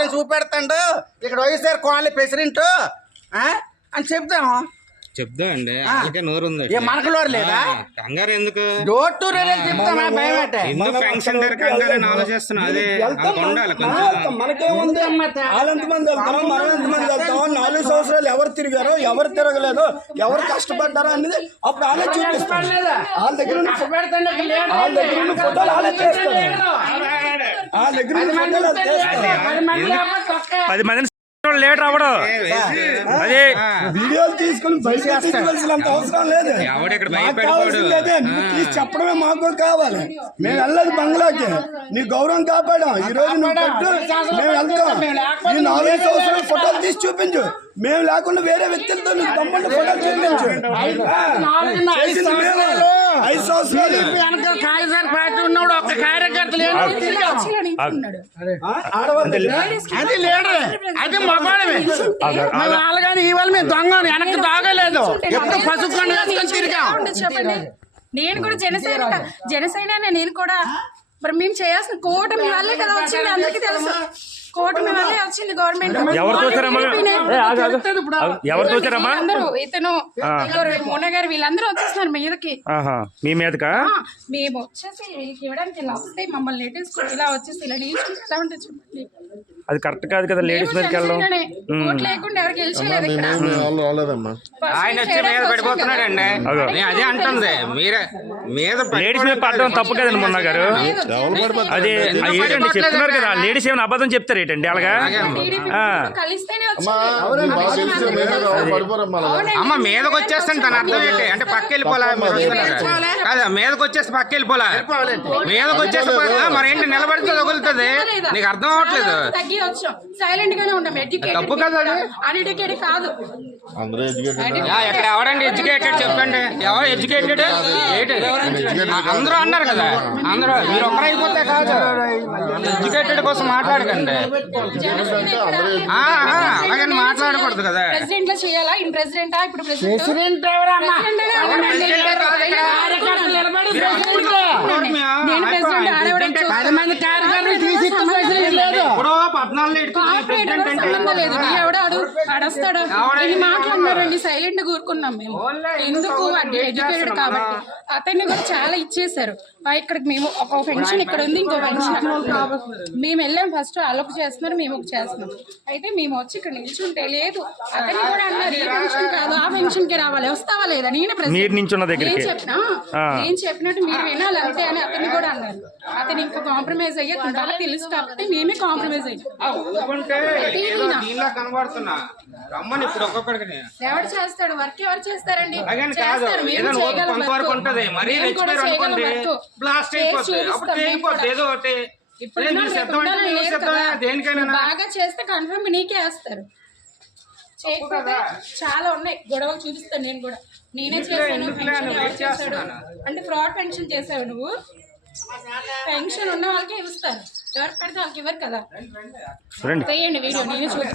గారిని చూపెడతాడు ఇక్కడ YSR colony president అని చెప్తాము. చెప్దాం అండి, అందుకే నోరు ఉంది. మనకు నోరు లేదా? కంగారు ఎందుకు? డోర్ టు డోర్ చెప్తామా? భయం అంటే ఎందుకు ఫంక్షన్ దగ్గర కంగారు అని ఆలోచిస్తున్నా. అదే ఉండాలి కొంచెం. మనకేముంది, వాళ్ళెంతమంది వెళ్తాం, మనం ఎంతమంది వెళ్తాం, 4 సంవత్సరాలు ఎవరు తిరిగారో ఎవరు తిరగలేదు, ఎవరు కష్టపడ్డారో అనేది అప్పుడు వాళ్ళే చూపిస్తాం. వాళ్ళ దగ్గర ఉన్న ఫోటోలు వాళ్ళే చేస్తారు. వాళ్ళ దగ్గర ఉన్న ఫోటోలు చేస్తారు. 10 మందిని లేట్ రావడం, అదే వీడియోలు తీసుకుని బయటవలసినంత అవసరం లేదు. కావాల్సిందే నువ్వు తీసి చెప్పడమే మాకు కావాలి. మేము వెళ్ళదు బంగ్లాకి, నీ గౌరవం కాపాడాం. ఈ రోజు నువ్వు పెట్టు, మేము వెళ్తాం. ఈ 4 సంవత్సరాలు ఫోటోలు తీసి చూపించు. మేము లేకుండా వేరే వ్యక్తులతో నీకు తమ్ముడు ఫోటోలు చూపించు. 5 సంవత్సరాలు ఉన్నాడు ఒక్క కార్యకర్త అది లేడు, అది మగవాడమే. వాళ్ళగాని ఇవాళ మేము దొంగ వెనక్కి దాగలేదు. ఎప్పుడు పసుపు తిరిగాం. చెప్పండి, నేను కూడా జనసేన నేను కూడా. మరి మేము చేయాల్సిన కూటమి వల్లే కదా వచ్చింది, అందరికీ తెలుసు. కూటమి వల్లే వచ్చింది గవర్నమెంట్. అందరూ ఇతను మోన గారు వీళ్ళందరూ వచ్చేస్తున్నారు మీదకి. మీ మీదకా? మేము వచ్చేసి వీళ్ళకి ఇవ్వడానికి ఇలా వస్తే మమ్మల్ని నెట్టేసుకుని ఇలా వచ్చేసి ఇలా నిల్చుంటే ఎలా ఉంటుంది చెప్పండి. అది కరెక్ట్ కాదు కదా, లేడీస్ మీదకి వెళ్ళడం. ఓట్లు లేకుండా ఎవరు గెలిచలేదు ఇక్కడ. ఆయన వచ్చి మీద పడిపోతున్నాడండి. అదే అంటుంది, మీరే మీద లేడీస్ మీద పడడం తప్పు కదండి మొన్న గారు. అదే ఏంటండి చెప్తున్నారు కదా, లేడీస్ ఏమైనా అబద్ధం చెప్తారు ఏంటండి అలాగా? అమ్మ మీదకి వచ్చేస్తాను తన అర్థం ఏంటి అంటే పక్క వెళ్ళిపోలే కదా, మీదకి వచ్చేస్తే పక్క వెళ్ళిపోలే, మీదకి వచ్చేస్తే మరి ఏంటి నిలబడితే తగులుతుంది. నీకు అర్థం అవ్వట్లేదు. సైలెంట్ గానే ఉంటాం. తప్పు కదా, అన్ఎడ్యుకేటెడ్ కాదు. ఇక్కడ ఎవరండి ఎడ్యుకేటెడ్ చెప్పండి, ఎవరు ఎడ్యుకేటెడ్? అందరూ అన్నారు కదా, అందరూ మీరు ఒక్కరైపోతే కాదు. ఎడ్యుకేటెడ్ కోసం మాట్లాడకండి, అలాగని మాట్లాడకూడదు కదా. ప్రెసిడెంట్ లో చేయాలా? ఇన్ ప్రెసిడెంటా? ఇప్పుడు ప్రెసిడెంట్ అడస్తాడు మాట్లాడినారండి. సైలెంట్ కూరుకున్నాం మేము. ఎందుకు ఎడ్యుకేటెడ్ కాబట్టి అతన్ని కూడా చాలా ఇచ్చేసారు. ఇక్కడికి మేము ఒక పెన్షన్ ఇక్కడ ఉంది, ఇంకో పెన్షన్ మేము వెళ్ళాం. ఫస్ట్ అలొక చేస్తున్నారు, మేము ఒక చేస్తున్నాం. అయితే మేము వచ్చి ఇక్కడ నిల్చుంటే లేదు, అతన్ని కూడా అన్నారు ఈ పెన్షన్ కాదు ఆ పెన్షన్ కి రావాలి, వస్తావా లేదా? నేను చెప్పినట్టు మీరు వినాలి అంతే అని అతన్ని కూడా అన్నారు. అతను ఇంకా కాంప్రమైజ్ అయ్యే బాగా తెలుసు కాబట్టి మేమే కాంప్రమైజ్ అయ్యాం. ఎవరు చేస్తాడు వర్క్? ఎవరు చేస్తారండి? బాగా చేస్తే కన్ఫర్మ్ నీకే వేస్తారు. చేయకపోతే చాలా ఉన్నాయి గొడవలు చూపిస్తాను. నేను కూడా నేనే చేశాను అంటే ఫ్రాడ్ పెన్షన్ చేసావు నువ్వు. పెన్షన్ ఉన్న వాళ్ళకే ఇస్తారు, ఎవరు పెడితే వాళ్ళకి ఇవ్వరు కదా. చేయండి వీడియో, నేనే చూస్తాను.